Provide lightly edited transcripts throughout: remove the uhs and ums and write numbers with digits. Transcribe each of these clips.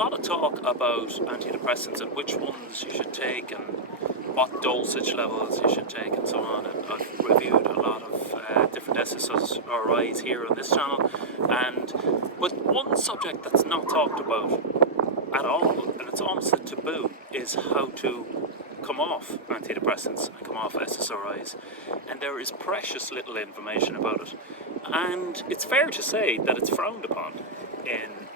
lot of talk about antidepressants and which ones you should take and what dosage levels you should take and so on, and I've reviewed a lot of different SSRIs here on this channel, but one subject that's not talked about at all, and it's almost a taboo, is how to come off antidepressants and come off SSRIs, and there is precious little information about it, and it's fair to say that it's frowned upon in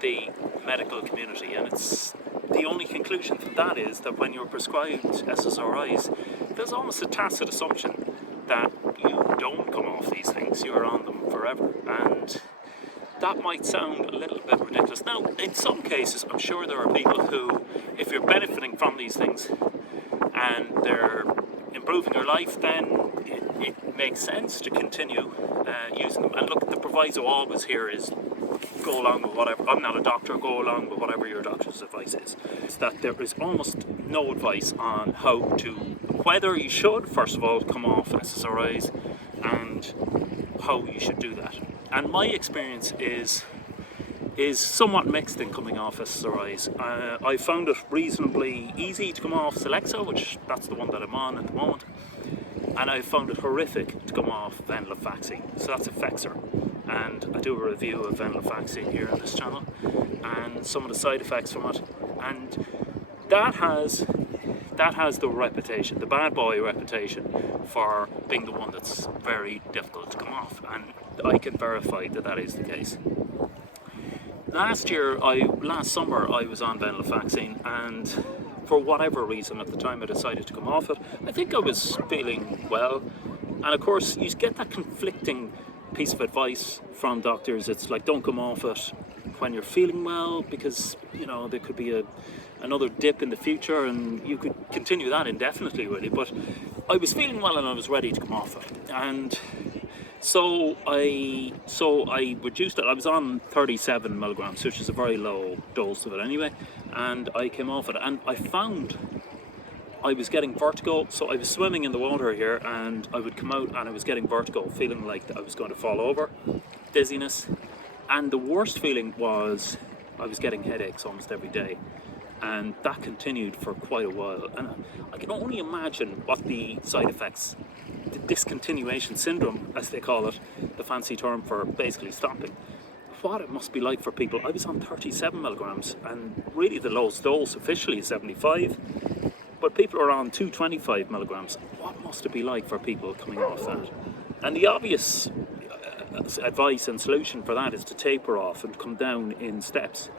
the medical community, and it's the only conclusion from that is that when you're prescribed SSRIs, there's almost a tacit assumption that you don't come off these things, you're on them forever, and that might sound a little bit ridiculous. Now, in some cases, I'm sure there are people who, if you're benefiting from these things and they're improving your life, then it makes sense to continue using them. And look, the proviso always here is go along with whatever, I'm not a doctor, go along with whatever your doctor's advice is. It's that there is almost no advice on how to, whether you should, first of all, come off SSRIs and how you should do that. And my experience is somewhat mixed in coming off SSRIs. I found it reasonably easy to come off Celexa, which that's the one that I'm on at the moment, and I found it horrific to come off venlafaxine, so that's Effexor, and I do a review of venlafaxine here on this channel and some of the side effects from it, and that has the reputation, the bad boy reputation, for being the one that's very difficult to come off, and I can verify that that is the case. Last summer I was on venlafaxine, and for whatever reason at the time I decided to come off it. I think I was feeling well, and of course you get that conflicting piece of advice from doctors. It's like, don't come off it when you're feeling well, because you know there could be another dip in the future and you could continue that indefinitely really, but I was feeling well and I was ready to come off it, and so I reduced it. I was on 37 milligrams, which is a very low dose of it anyway, and I came off it, and I found I was getting vertigo. So I was swimming in the water here and I would come out and I was getting vertigo, feeling like I was going to fall over, dizziness, and the worst feeling was I was getting headaches almost every day, and that continued for quite a while, and I can only imagine what the side effects, the discontinuation syndrome as they call it, the fancy term for basically stopping, what it must be like for people. I was on 37 milligrams, and really the lowest dose officially is 75, but people are on 225 milligrams. What must it be like for people coming off that? And the obvious advice and solution for that is to taper off and come down in steps,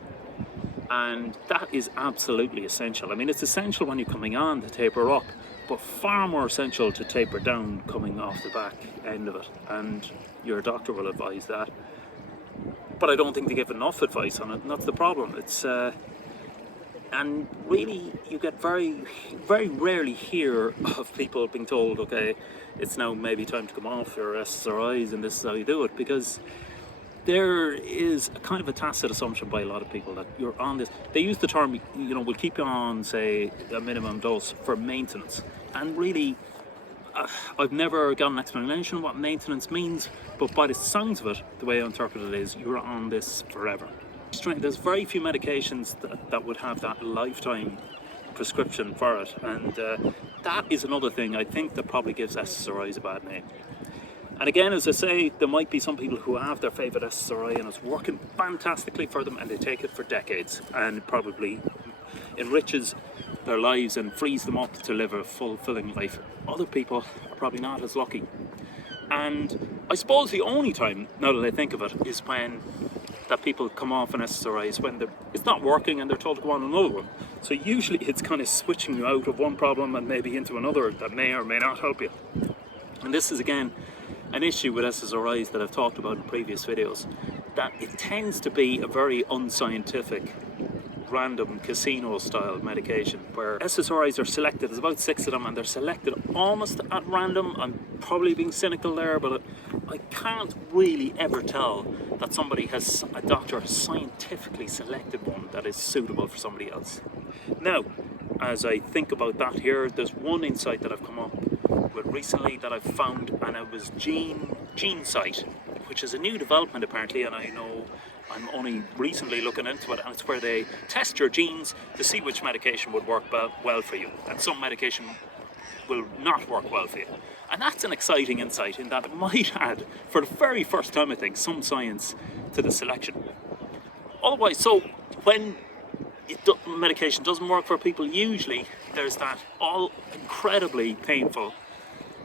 and that is absolutely essential. I mean, it's essential when you're coming on to taper up, but far more essential to taper down coming off the back end of it, and your doctor will advise that, but I don't think they give enough advice on it, and that's the problem. It's and really you get very rarely hear of people being told, okay, it's now maybe time to come off your SSRIs and this is how you do it, because there is a kind of a tacit assumption by a lot of people that you're on this. They use the term, you know, we'll keep you on, say, a minimum dose for maintenance. And really, I've never got an explanation of what maintenance means, but by the sounds of it, the way I interpret it is, you're on this forever. There's very few medications that would have that lifetime prescription for it, and that is another thing I think that probably gives SSRIs a bad name. And again, as I say, there might be some people who have their favourite SSRI and it's working fantastically for them and they take it for decades and it probably enriches their lives and frees them up to live a fulfilling life. Other people are probably not as lucky. And I suppose the only time, now that I think of it, is when that people come off an SSRI is when it's not working and they're told to go on another one. So usually it's kind of switching you out of one problem and maybe into another that may or may not help you. And this is again an issue with SSRIs that I've talked about in previous videos, that it tends to be a very unscientific, random casino style medication where SSRIs are selected. There's about 6 of them and they're selected almost at random. I'm probably being cynical there, but I can't really ever tell that a doctor has scientifically selected one that is suitable for somebody else. Now, as I think about that here, there's one insight that I've come up with recently that I've found, and it was GeneSight, which is a new development apparently, and I know I'm only recently looking into it, and it's where they test your genes to see which medication would work well for you, and some medication will not work well for you. And that's an exciting insight in that it might add, for the very first time I think, some science to the selection. Otherwise, so when medication doesn't work for people, usually there's that all incredibly painful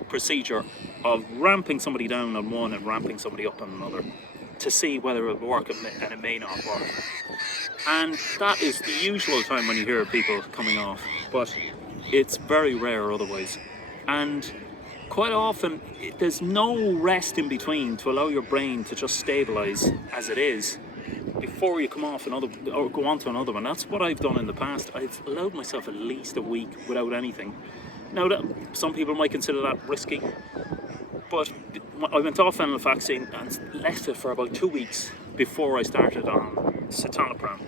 procedure of ramping somebody down on one and ramping somebody up on another to see whether it will work, and it may not work. And that is the usual time when you hear people coming off, but it's very rare otherwise. And quite often there's no rest in between to allow your brain to just stabilize as it is before you come off another or go on to another one. That's what I've done in the past. I've allowed myself at least a week without anything. Now, that some people might consider that risky, but I went off venlafaxine and left it for about 2 weeks before I started on citalopram,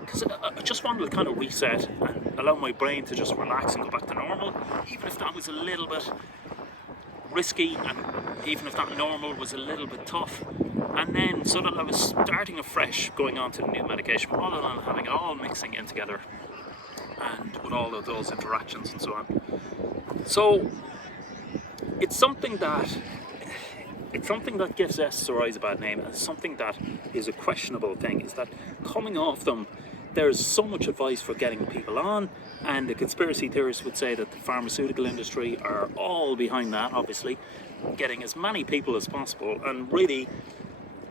because I just wanted to kind of reset and allow my brain to just relax and go back to normal, even if that was a little bit risky, and even if that normal was a little bit tough. And then so that I was starting afresh going on to the new medication, rather than having it all mixing in together and with all of those interactions and so on. So it's something that gives SSRIs a bad name, and something that is a questionable thing, is that coming off them, there's so much advice for getting people on, and the conspiracy theorists would say that the pharmaceutical industry are all behind that, obviously, getting as many people as possible, and really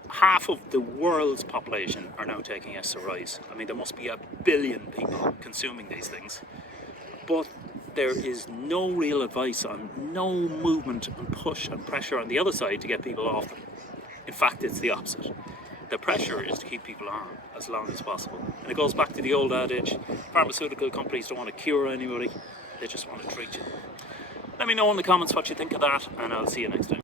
half of the world's population are now taking SSRIs. I mean, there must be 1 billion people consuming these things, but there is no real advice on, no movement and push and pressure on the other side to get people off them. In fact, it's the opposite. The pressure is to keep people on as long as possible. And it goes back to the old adage, pharmaceutical companies don't want to cure anybody, they just want to treat you. Let me know in the comments what you think of that, and I'll see you next time.